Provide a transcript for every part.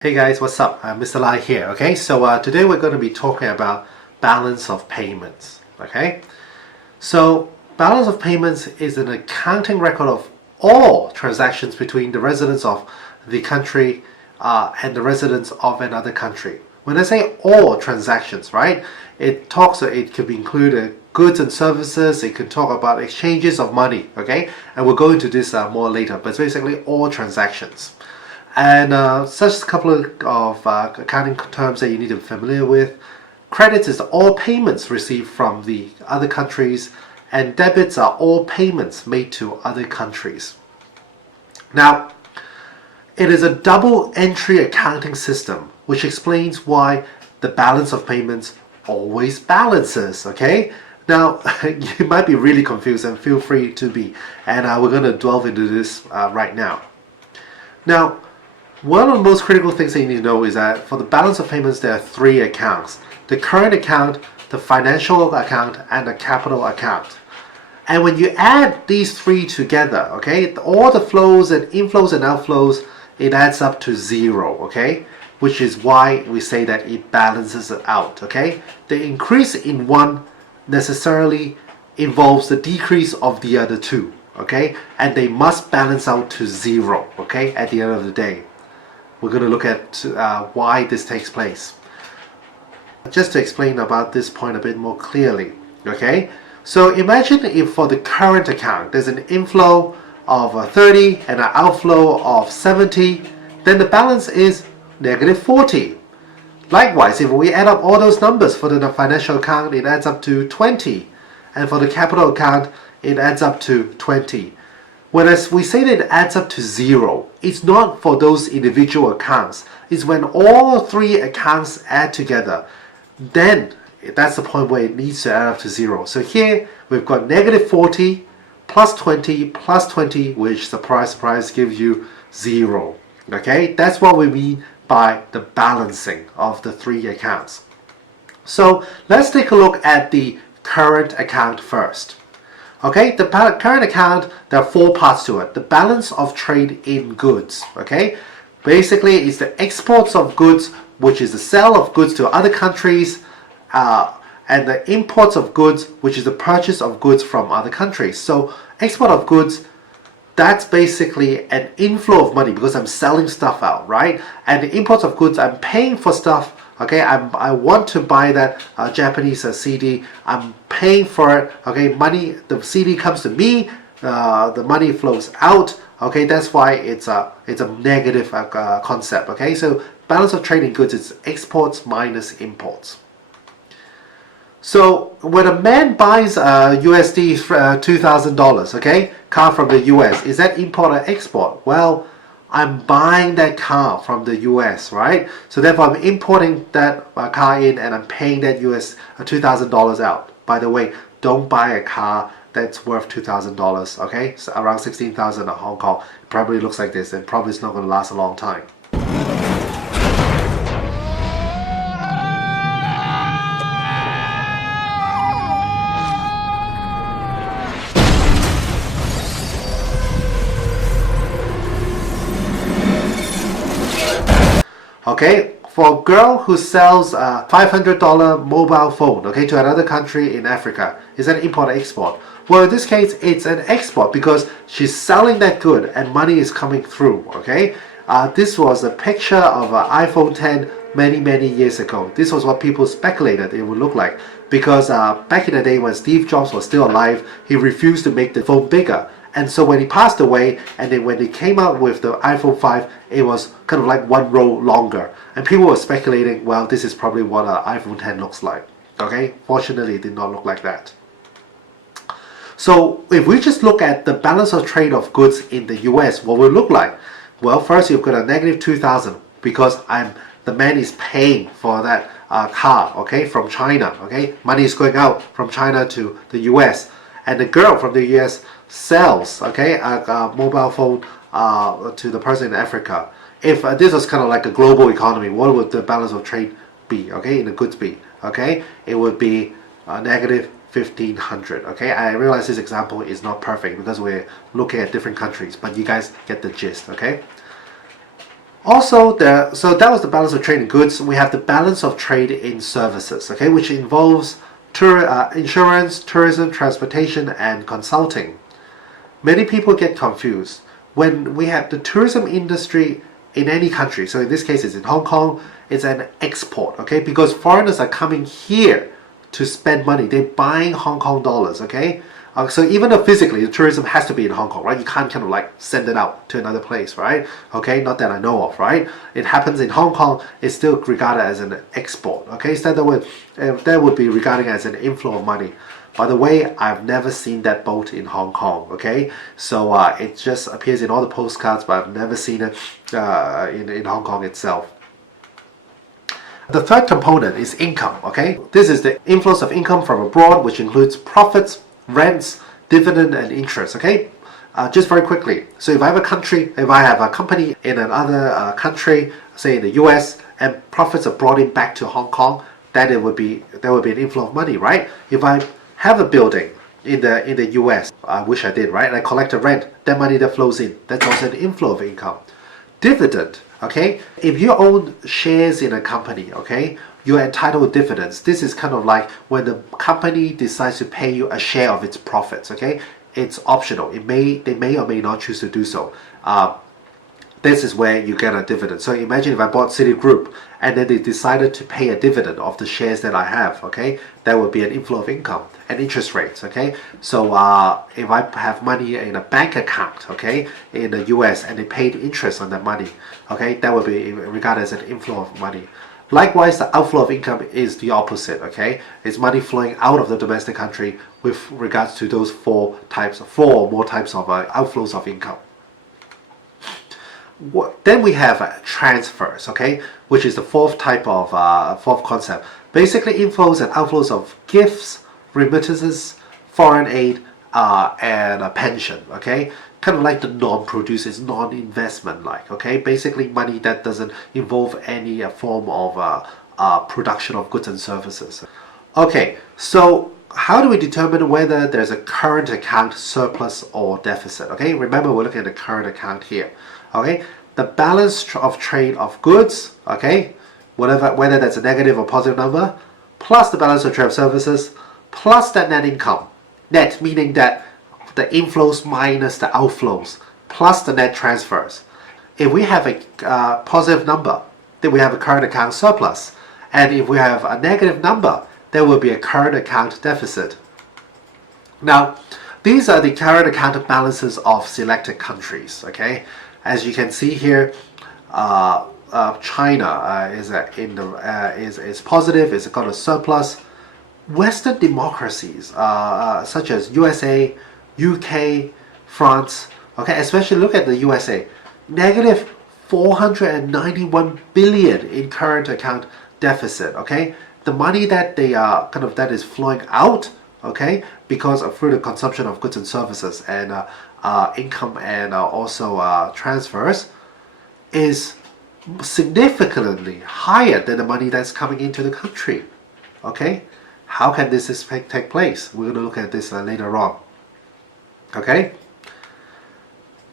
Hey guys, what's up? Mr. Lai here. Okay, so today we're going to be talking about balance of payments. Okay, so balance of payments is an accounting record of all transactions between the residents of the country and the residents of another country. When I say all transactions, right, it could include goods and services. It can talk about exchanges of money. Okay, and we'll go into this more later. But it's basically all transactions. And such a couple of accounting terms that you need to be familiar with. Credits is all payments received from the other countries, and debits are all payments made to other countries. Now, it is a double entry accounting system, which explains why the balance of payments always balances, okay? Now, you might be really confused, and feel free to be, and we're going to delve into this right now. Now, one of the most critical things that you need to know is that for the balance of payments, there are three accounts: the current account, the financial account, and the capital account. And when you add these three together, okay, all the flows and inflows and outflows, it adds up to zero, okay, which is why we say that it balances it out, okay. The increase in one necessarily involves the decrease of the other two, okay, and they must balance out to zero, okay, at the end of the day. We're going to look at why this takes place. Just to explain about this point a bit more clearly, okay? So imagine if for the current account there's an inflow of 30 and an outflow of 70, then the balance is negative 40. Likewise, if we add up all those numbers for the financial account, it adds up to 20. And for the capital account, it adds up to 20. Whereas we say that it adds up to zero, it's not for those individual accounts. It's when all three accounts add together. Then that's the point where it needs to add up to zero. So here we've got negative 40 plus 20 plus 20, which, surprise, surprise, gives you zero. Okay, that's what we mean by the balancing of the three accounts. So let's take a look at the current account first. Okay, the current account, there are four parts to it. The balance of trade in goods, okay? Basically, it's the exports of goods, which is the sale of goods to other countries, and the imports of goods, which is the purchase of goods from other countries. So, export of goods, that's basically an inflow of money because I'm selling stuff out, right? And the imports of goods, I'm paying for stuff. Okay, I want to buy that Japanese CD. I'm paying for it. Okay, money. The CD comes to me. The money flows out. Okay, that's why it's a negative concept. Okay, so balance of trade in goods is exports minus imports. So when a man buys a USD $2,000, okay, car from the US, is that import or export? Well, I'm buying that car from the US, right? So therefore I'm importing that car in and I'm paying that US $2,000 out. By the way, don't buy a car that's worth $2,000, okay? So around 16,000 in Hong Kong. It probably looks like this and probably it's not going to last a long time. Okay, for a girl who sells a $500 mobile phone, okay, to another country in Africa, is that import or export? Well, in this case, it's an export because she's selling that good and money is coming through, okay? This was a picture of an iPhone 10 many years ago. This was what people speculated it would look like because back in the day when Steve Jobs was still alive, he refused to make the phone bigger. And so when he passed away, and then when they came out with the iPhone 5, it was kind of like one row longer. And people were speculating, well, this is probably what an iPhone 10 looks like. Okay, fortunately, it did not look like that. So if we just look at the balance of trade of goods in the US, what will it look like? Well, first you've got a negative 2,000 because the man is paying for that car, okay, from China. Okay, money is going out from China to the US. And the girl from the US sells, okay, a mobile phone to the person in Africa. If this was kind of like a global economy, what would the balance of trade be, okay, in the goods be? Okay, it would be negative 1,500. Okay, I realize this example is not perfect because we're looking at different countries, but you guys get the gist. Okay, Also, so that was the balance of trade in goods. We have the balance of trade in services, okay, which involves insurance, tourism, transportation, and consulting. Many people get confused when we have the tourism industry in any country. So in this case, it's in Hong Kong. It's an export, okay, because foreigners are coming here to spend money. They're buying Hong Kong dollars, okay. So even though physically the tourism has to be in Hong Kong, right? You can't kind of like send it out to another place, right? Okay, not that I know of, right? It happens in Hong Kong. It's still regarded as an export, okay? So that would be regarded as an inflow of money. By the way, I've never seen that boat in Hong Kong, okay? So it just appears in all the postcards, but I've never seen it in Hong Kong itself. The third component is income, okay? This is the inflows of income from abroad, which includes profits, rents, dividend, and interest, okay? Just very quickly. So if I have a company in another country, say in the US, and profits are brought in back to Hong Kong, then there would be an inflow of money, right? If I have a building in the US, I wish I did, right? And I collect a rent, that money that flows in, that's also an inflow of income. Dividend, okay? If you own shares in a company, okay, you're entitled to dividends. This is kind of like when the company decides to pay you a share of its profits, okay? It's optional. They may or may not choose to do so. This is where you get a dividend. So imagine if I bought Citigroup and then they decided to pay a dividend of the shares that I have, okay? That would be an inflow of income and interest rates, okay? So if I have money in a bank account, okay, in the US and they paid interest on that money, okay, that would be regarded as an inflow of money. Likewise, the outflow of income is the opposite, okay? It's money flowing out of the domestic country with regards to those four or more types of outflows of income. Then we have transfers, okay, which is the fourth concept. Basically, inflows and outflows of gifts, remittances, foreign aid, and a pension, okay? Kind of like the non-produce, it's non-investment like, okay? Basically money that doesn't involve any form of production of goods and services. Okay, so how do we determine whether there's a current account surplus or deficit? Okay, remember we're looking at the current account here. Okay, the balance of trade of goods, okay, whether that's a negative or positive number, plus the balance of trade of services, plus that net income. Net meaning that the inflows minus the outflows, plus the net transfers. If we have a positive number, then we have a current account surplus. And if we have a negative number, there will be a current account deficit. Now, these are the current account balances of selected countries, okay? As you can see here, China is positive, it's got a surplus. Western democracies such as USA, UK, France, okay, especially look at the USA, negative 491 billion in current account deficit, okay? The money that they are that is flowing out, okay, because of through the consumption of goods and services and income and also transfers is significantly higher than the money that's coming into the country, okay? How can this take place? We're going to look at this later on. Okay.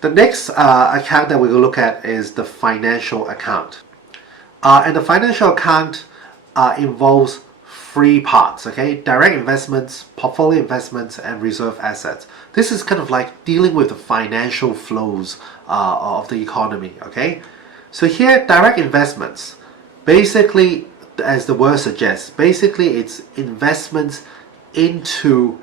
The next account that we're going to look at is the financial account. And the financial account involves three parts, okay? Direct investments, portfolio investments, and reserve assets. This is kind of like dealing with the financial flows of the economy, okay? So here, direct investments, basically, as the word suggests, basically it's investments into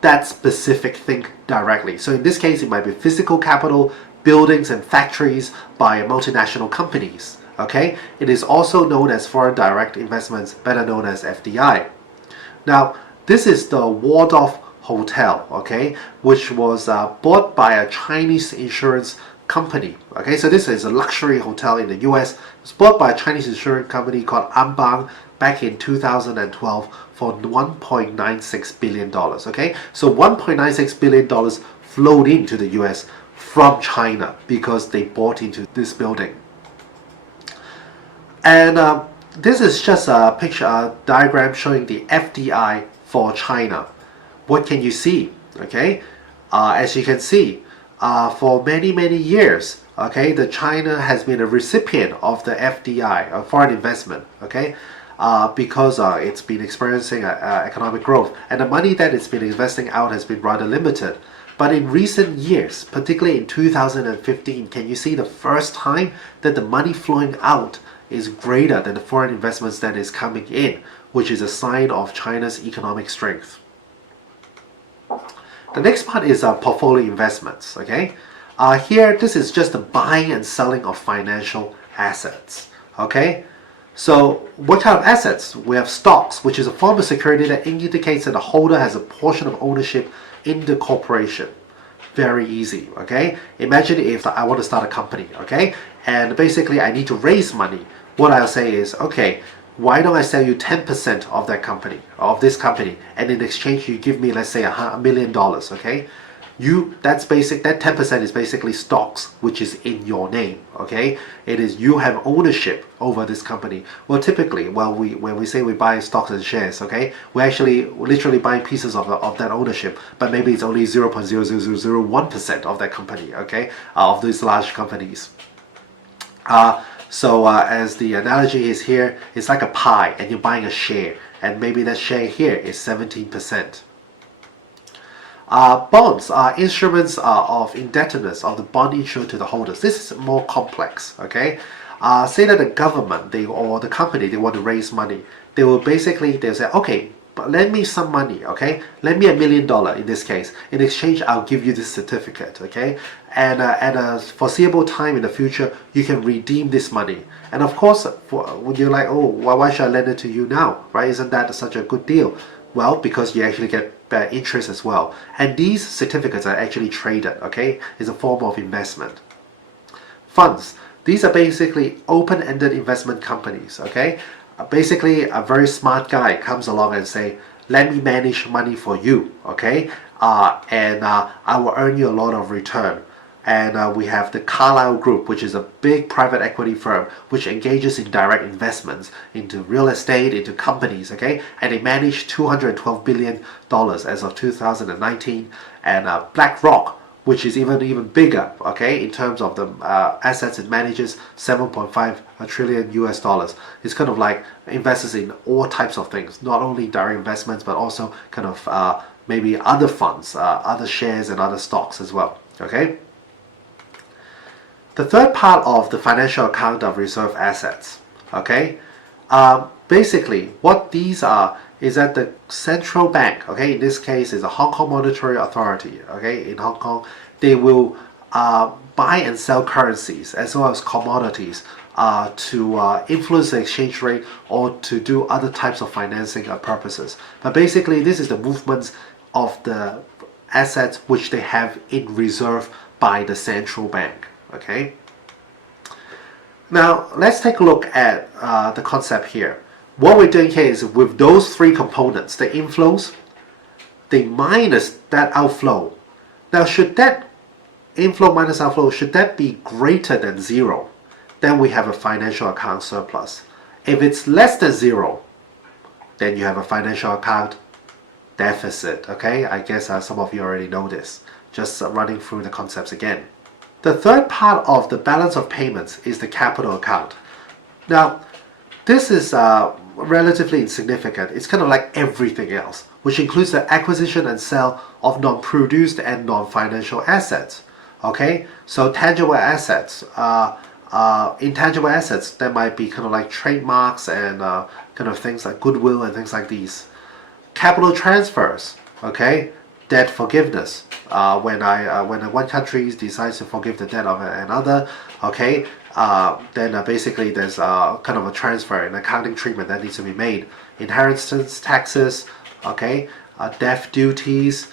that specific thing directly. So in this case, it might be physical capital, buildings and factories by multinational companies. Okay, it is also known as foreign direct investments, better known as FDI. Now, this is the Waldorf Hotel, okay, which was bought by a Chinese insurance company. Okay, so this is a luxury hotel in the US. It was bought by a Chinese insurance company called Anbang back in 2012 for $1.96 billion. Okay, so $1.96 billion flowed into the US from China because they bought into this building. And this is just a picture, a diagram showing the FDI for China. What can you see? Okay, as you can see, for many years, okay, the China has been a recipient of the FDI, foreign investment, okay, because it's been experiencing economic growth, and the money that it's been investing out has been rather limited. But in recent years, particularly in 2015, can you see the first time that the money flowing out is greater than the foreign investments that is coming in, which is a sign of China's economic strength. The next part is portfolio investments, okay? Here, this is just the buying and selling of financial assets, okay? So what kind of assets? We have stocks, which is a form of security that indicates that the holder has a portion of ownership in the corporation. Very easy, okay? Imagine if I want to start a company, okay? And basically I need to raise money. What I'll say is, okay, why don't I sell you 10% of that company, of this company, and in exchange you give me, let's say, $1 million, okay? That 10% is basically stocks, which is in your name, okay? It is you have ownership over this company. Well, typically, when we say we buy stocks and shares, okay, we actually literally buy pieces of that ownership, but maybe it's only 0.0001% of that company, okay, of these large companies. So as the analogy is here, it's like a pie, and you're buying a share, and maybe that share here is 17%. Bonds are instruments of indebtedness of the bond issued to the holders. This is more complex, okay? Say that the government or the company, they want to raise money. They'll say, okay, but lend me some money, okay? Lend me $1 million in this case. In exchange, I'll give you this certificate, okay? And at a foreseeable time in the future, you can redeem this money. And of course, when you're like, oh, why should I lend it to you now, right? Isn't that such a good deal? Well, because you actually get interest as well. And these certificates are actually traded, okay? It's a form of investment. Funds. These are basically open-ended investment companies, okay? Basically, a very smart guy comes along and say, let me manage money for you, okay? And I will earn you a lot of return. And we have the Carlyle Group, which is a big private equity firm which engages in direct investments into real estate, into companies, okay? And they manage $212 billion as of 2019. And BlackRock, which is even bigger, okay, in terms of the assets it manages, 7.5 trillion US dollars. It's kind of like invests in all types of things, not only direct investments, but also kind of maybe other funds, other shares and other stocks as well, okay? The third part of the financial account of reserve assets, okay? Basically, what these are is that the central bank, okay, in this case is a Hong Kong Monetary Authority, okay, in Hong Kong, they will buy and sell currencies as well as commodities to influence the exchange rate or to do other types of financing purposes. But basically, this is the movements of the assets which they have in reserve by the central bank. Okay. Now let's take a look at the concept here. What we're doing here is with those three components, the inflows, they minus that outflow. Now should that inflow minus outflow, should that be greater than zero, then we have a financial account surplus. If it's less than zero, then you have a financial account deficit. Okay, I guess some of you already know this. Just running through the concepts again. The third part of the balance of payments is the capital account. Now, this is relatively insignificant. It's kind of like everything else, which includes the acquisition and sale of non-produced and non-financial assets. Okay, so tangible assets, intangible assets, that might be kind of like trademarks and kind of things like goodwill and things like these. Capital transfers, okay, debt forgiveness. When one country decides to forgive the debt of another, okay, then basically there's kind of a transfer, an accounting treatment that needs to be made. Inheritance taxes, okay, death duties,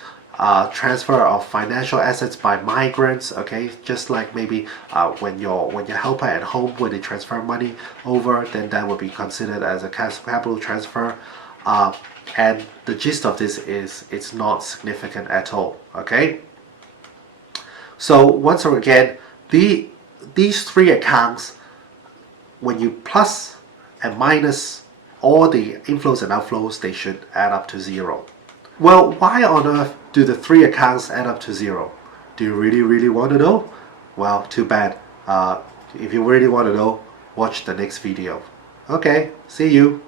transfer of financial assets by migrants, okay, just like maybe when your helper at home, when they transfer money over, then that would be considered as a capital transfer. And the gist of this is it's not significant at all, okay? So once again, these three accounts, when you plus and minus all the inflows and outflows, they should add up to zero. Well, why on earth do the three accounts add up to zero? Do you really want to know? Well, too bad. If you really want to know, watch the next video. Okay, see you.